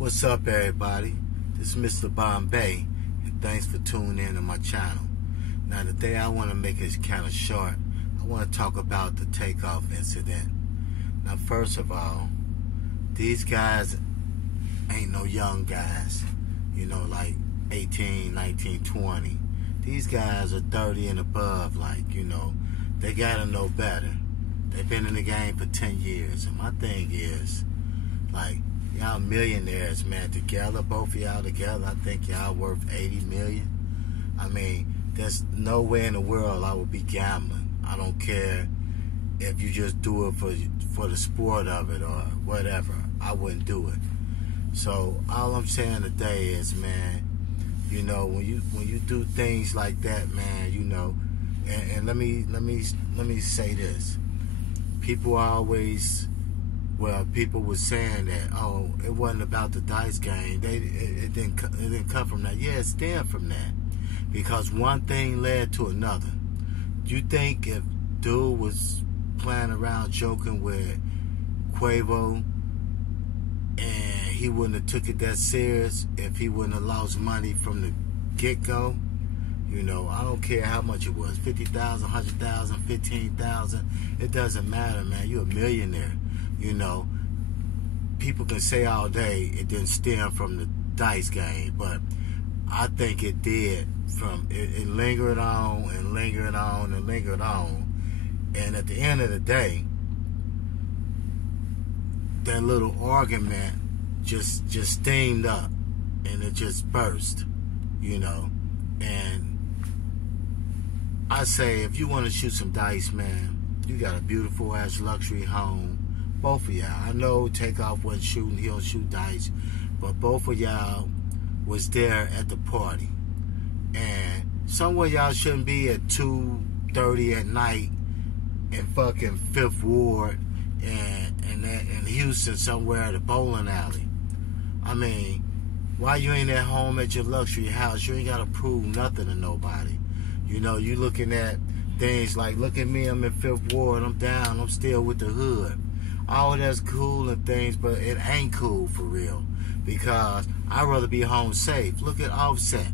What's up, everybody? This is Mr. Bombay, and thanks for tuning in to my channel. Now, today I want to make it kind of short. I want to talk about the Takeoff incident. Now, first of all, these guys ain't no young guys, you know, like 18, 19, 20. These guys are 30 and above, like, you know, they gotta know better. They've been in the game for 10 years, and my thing is, like, y'all millionaires, man, together, both of y'all together, I think y'all worth 80 million. I mean, there's no way in the world I would be gambling. I don't care if you just do it for the sport of it or whatever. I wouldn't do it. So all I'm saying today is, man, you know, when you do things like that, man, you know, and let me say this. People always, well, people were saying that, oh, it wasn't about the dice game. It didn't come from that. Yeah, it stemmed from that, because one thing led to another. You think if dude was playing around joking with Quavo, and he wouldn't have took it that serious if he wouldn't have lost money from the get-go? You know, I don't care how much it was, 50,000, 100,000, 15,000. It doesn't matter, man. You're a millionaire. You know, people can say all day it didn't stem from the dice game, but I think it did. It lingered on and lingered on and lingered on. And at the end of the day, that little argument just steamed up and it just burst, you know. And I say, if you want to shoot some dice, man, you got a beautiful ass luxury home. Both of y'all. I know Takeoff wasn't shooting, he don't shoot dice, but both of y'all was there at the party. And somewhere y'all shouldn't be at 2:30 at night in fucking 5th Ward and in Houston somewhere at a bowling alley. I mean, why you ain't at home at your luxury house? You ain't got to prove nothing to nobody. You know, you looking at things like, look at me, I'm in 5th Ward, I'm down, I'm still with the hood. All that's cool and things, but it ain't cool for real, because I'd rather be home safe. Look at Offset.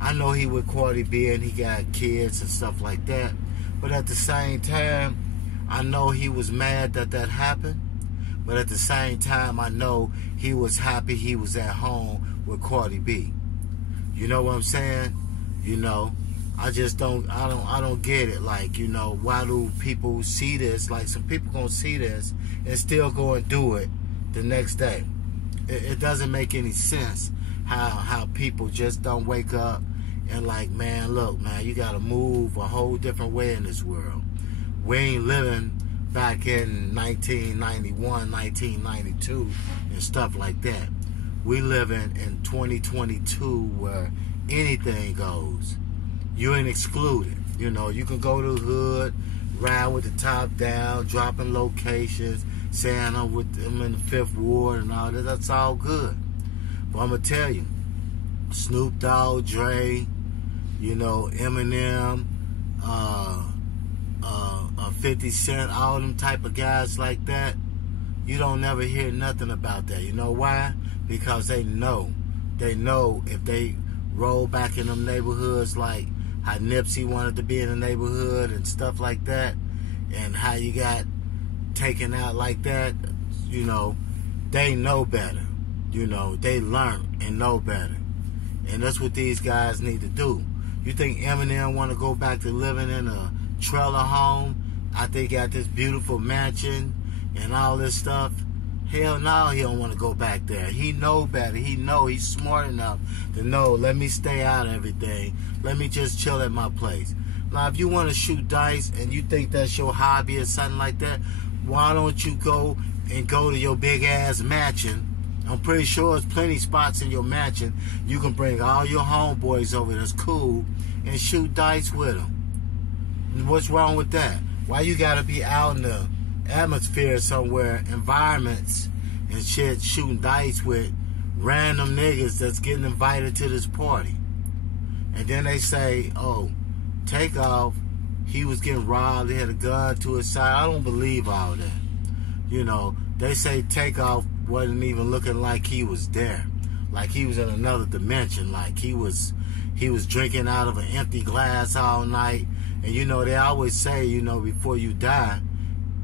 I know he with Cardi B and he got kids and stuff like that, but at the same time, I know he was mad that happened, but at the same time, I know he was happy he was at home with Cardi B. You know what I'm saying? You know, I just don't get it. Like, you know, why do people see this? Like, some people gonna see this and still go and do it the next day. It doesn't make any sense how people just don't wake up and like, man, look, man, you gotta move a whole different way in this world. We ain't living back in 1991, 1992 and stuff like that. We living in 2022 where anything goes. You ain't excluded. You know, you can go to the hood, ride with the top down, dropping locations, saying I'm in the 5th Ward and all that. That's all good. But I'm going to tell you, Snoop Dogg, Dre, you know, Eminem, 50 Cent, all them type of guys like that, you don't never hear nothing about that. You know why? Because they know if they roll back in them neighborhoods, like how Nipsey wanted to be in the neighborhood and stuff like that, and how you got taken out like that, you know, they know better. You know, they learn and know better. And that's what these guys need to do. You think Eminem want to go back to living in a trailer home? I think got this beautiful mansion and all this stuff. Hell no, he don't want to go back there. He know better. He know he's smart enough to know, let me stay out of everything. Let me just chill at my place. Now, if you want to shoot dice and you think that's your hobby or something like that, why don't you go to your big ass mansion? I'm pretty sure there's plenty spots in your mansion. You can bring all your homeboys over that's cool and shoot dice with them. What's wrong with that? Why you gotta be out in the atmosphere somewhere, environments and shit, shooting dice with random niggas that's getting invited to this party? And then they say, oh, Takeoff, he was getting robbed, he had a gun to his side. I don't believe all that. You know, they say Takeoff wasn't even looking like he was there. Like he was in another dimension. Like he was drinking out of an empty glass all night. And you know, they always say, you know, before you die,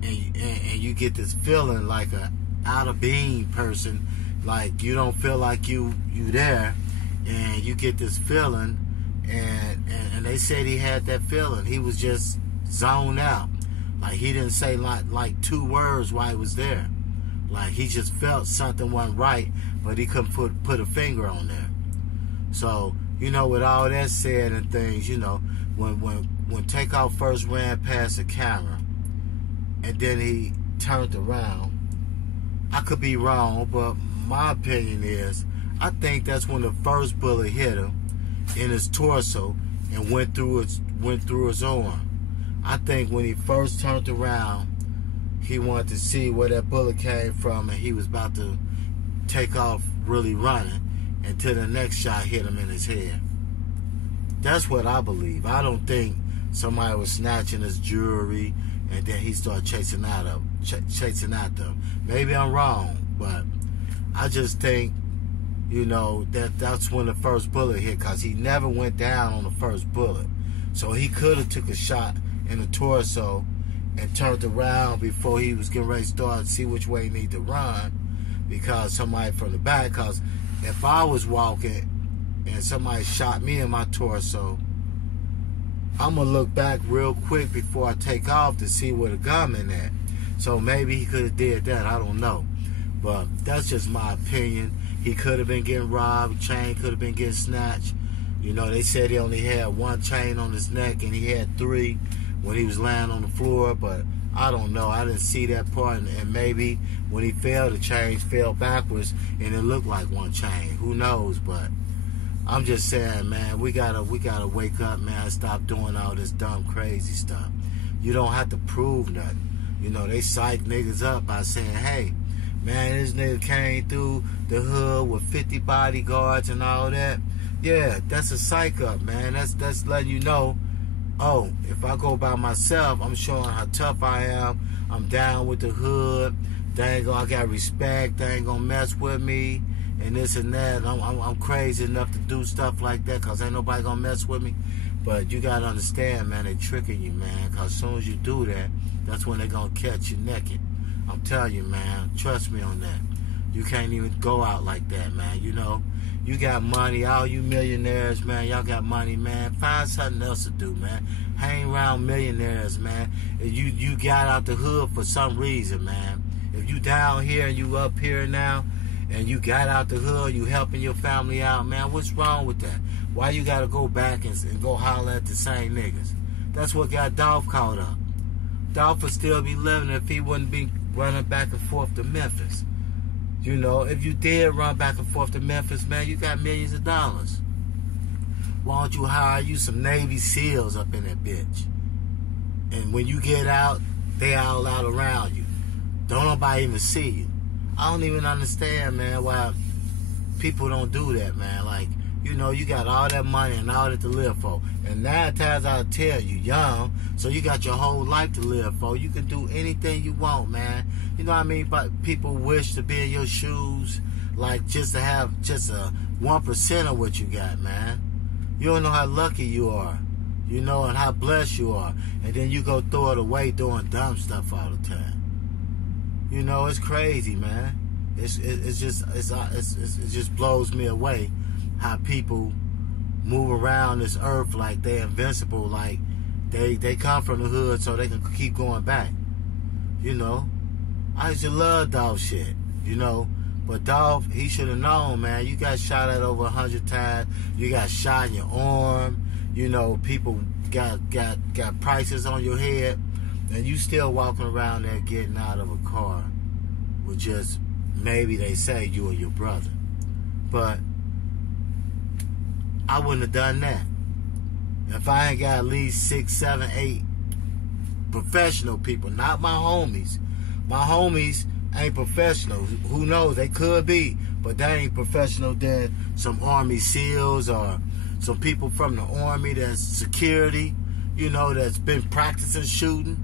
and you get this feeling like a out of being person, like you don't feel like you there, and you get this feeling, and they said he had that feeling. He was just zoned out. Like he didn't say like 2 words while he was there. Like he just felt something wasn't right, but he couldn't put a finger on there. So, you know, with all that said and things, you know, when Takeoff first ran past the camera and then he turned around, I could be wrong, but my opinion is I think that's when the first bullet hit him in his torso and went through his arm. I think when he first turned around, he wanted to see where that bullet came from, and he was about to take off really running until the next shot hit him in his head. That's what I believe. I don't think somebody was snatching his jewelry and then he started chasing after them. Maybe I'm wrong, but I just think, you know, that's when the first bullet hit, because he never went down on the first bullet. So he could have took a shot in the torso and turned around before he was getting ready to start, see which way he need to run, because somebody from the back, because if I was walking and somebody shot me in my torso, I'm going to look back real quick before I take off to see where the gunman at. So maybe he could have did that. I don't know. But that's just my opinion. He could have been getting robbed. Chain could have been getting snatched. You know, they said he only had 1 chain on his neck and he had 3 when he was laying on the floor. But I don't know. I didn't see that part. And maybe when he fell, the chain fell backwards and it looked like 1 chain. Who knows? But I'm just saying, man, we gotta wake up, man, and stop doing all this dumb, crazy stuff. You don't have to prove nothing. You know, they psych niggas up by saying, hey, man, this nigga came through the hood with 50 bodyguards and all that. Yeah, that's a psych up, man. That's letting you know, oh, if I go by myself, I'm showing how tough I am. I'm down with the hood. I got respect. They ain't gonna mess with me. And this and that, I'm crazy enough to do stuff like that because ain't nobody gonna mess with me. But you gotta understand, man, they tricking you, man, because as soon as you do that, that's when they gonna catch you naked. I'm telling you, man, trust me on that. You can't even go out like that, man. You know, you got money, all you millionaires, man, y'all got money, man. Find something else to do, man. Hang around millionaires, man. You got out the hood for some reason, man. If you down here and you up here now, and you got out the hood, you helping your family out, man, what's wrong with that? Why you gotta go back and go holler at the same niggas? That's what got Dolph caught up. Dolph would still be living if he wouldn't be running back and forth to Memphis. You know, if you did run back and forth to Memphis, man, you got millions of dollars. Why don't you hire you some Navy SEALs up in that bitch? And when you get out, they all out around you. Don't nobody even see you. I don't even understand, man, why people don't do that, man. Like, you know, you got all that money and all that to live for. And 9 times out of 10, you young, so you got your whole life to live for. You can do anything you want, man. You know what I mean? But people wish to be in your shoes, like just to have just a 1% of what you got, man. You don't know how lucky you are, you know, and how blessed you are. And then you go throw it away doing dumb stuff all the time. You know, it's crazy, man. It just blows me away how people move around this earth like they're invincible, like they come from the hood so they can keep going back. You know, I used to love Dolph shit, you know, but Dolph, he should have known, man. You got shot at over 100 times. You got shot in your arm. You know, people got prices on your head. And you still walking around there getting out of a car with just, maybe they say you or your brother. But I wouldn't have done that. If I ain't got at least 6, 7, 8 professional people, not my homies. My homies ain't professional. Who knows? They could be, but they ain't professional than some Army SEALs or some people from the Army that's security, you know, that's been practicing shooting.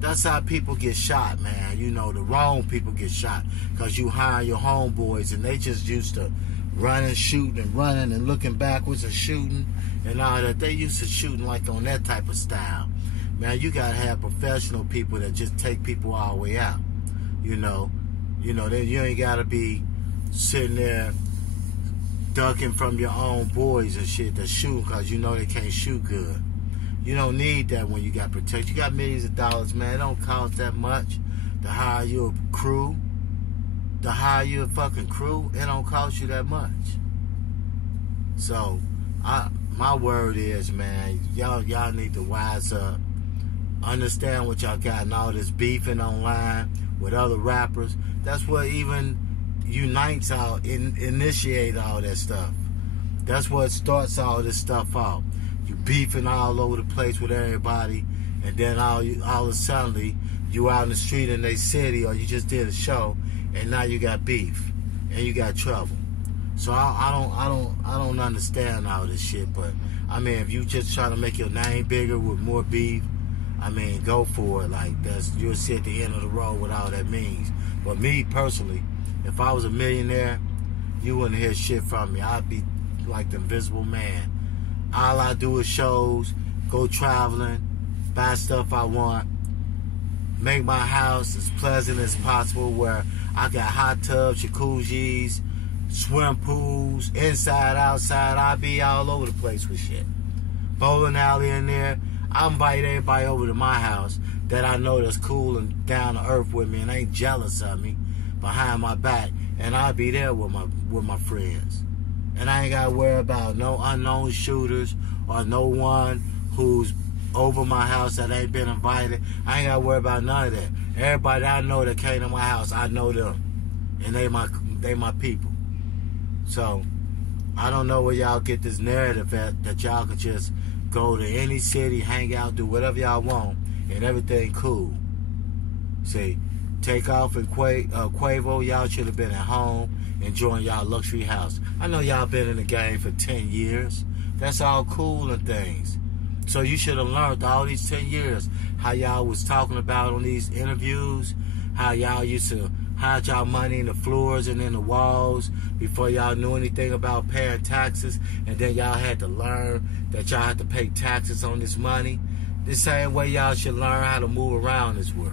That's how people get shot, man. You know, the wrong people get shot because you hire your homeboys and they just used to running, shooting, and running and looking backwards and shooting and all that. They used to shooting like on that type of style. Man, you gotta have professional people that just take people all the way out. You know, then you ain't gotta be sitting there ducking from your own boys and shit that shoot because you know they can't shoot good. You don't need that when you got protection. You got millions of dollars, man. It don't cost that much to hire you a crew. To hire you a fucking crew, it don't cost you that much. So, my word is, man, y'all need to wise up. Understand what y'all got and all this beefing online with other rappers. That's what even unites all, initiate all that stuff. That's what starts all this stuff off. You beefing all over the place with everybody, and then all of a sudden you out in the street in their city, or you just did a show, and now you got beef and you got trouble. So I don't understand all this shit. But I mean, if you just try to make your name bigger with more beef, I mean, go for it. Like you'll see at the end of the road what all that means. But me personally, if I was a millionaire, you wouldn't hear shit from me. I'd be like the invisible man. All I do is shows, go traveling, buy stuff I want, make my house as pleasant as possible where I got hot tubs, jacuzzis, swim pools, inside, outside. I be all over the place with shit. Bowling alley in there. I invite everybody over to my house that I know that's cool and down to earth with me and ain't jealous of me behind my back, and I'll be there with my friends. And I ain't gotta worry about no unknown shooters or no one who's over my house that ain't been invited. I ain't gotta worry about none of that. Everybody I know that came to my house, I know them, and they my people. So I don't know where y'all get this narrative at, that y'all could just go to any city, hang out, do whatever y'all want, and everything cool. See, Takeoff and Quavo, y'all should have been at home enjoying y'all luxury house. I know y'all been in the game for 10 years. That's all cool and things. So you should have learned all these 10 years how y'all was talking about on these interviews, how y'all used to hide y'all money in the floors and in the walls before y'all knew anything about paying taxes, and then y'all had to learn that y'all had to pay taxes on this money. The same way y'all should learn how to move around this world.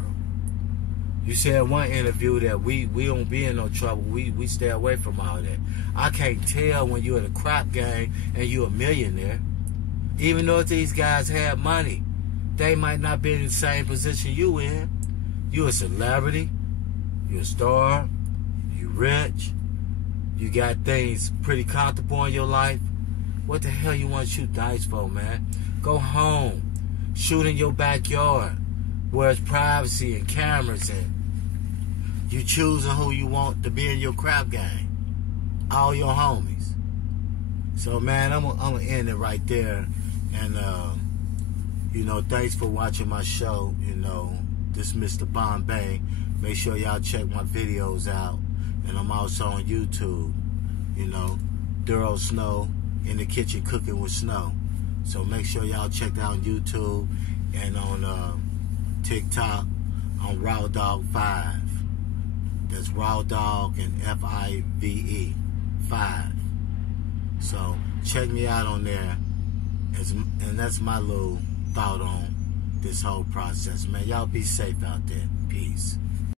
You said in one interview that we don't be in no trouble. We stay away from all that. I can't tell when you're in a crap game and you're a millionaire. Even though these guys have money, they might not be in the same position you in. You a celebrity. You a star. You rich. You got things pretty comfortable in your life. What the hell you want to shoot dice for, man? Go home. Shoot in your backyard where it's privacy and cameras and you choosing who you want to be in your crap game. All your homies. So, man, I'm gonna end it right there. And, you know, thanks for watching my show. You know, this is Mr. Bombay. Make sure y'all check my videos out. And I'm also on YouTube. You know, Duro Snow in the kitchen cooking with Snow. So make sure y'all check that on YouTube and on TikTok on Raw Dog 5. That's Raw Dog and FIVE 5. So check me out on there. And that's my little thought on this whole process, man. Y'all be safe out there. Peace.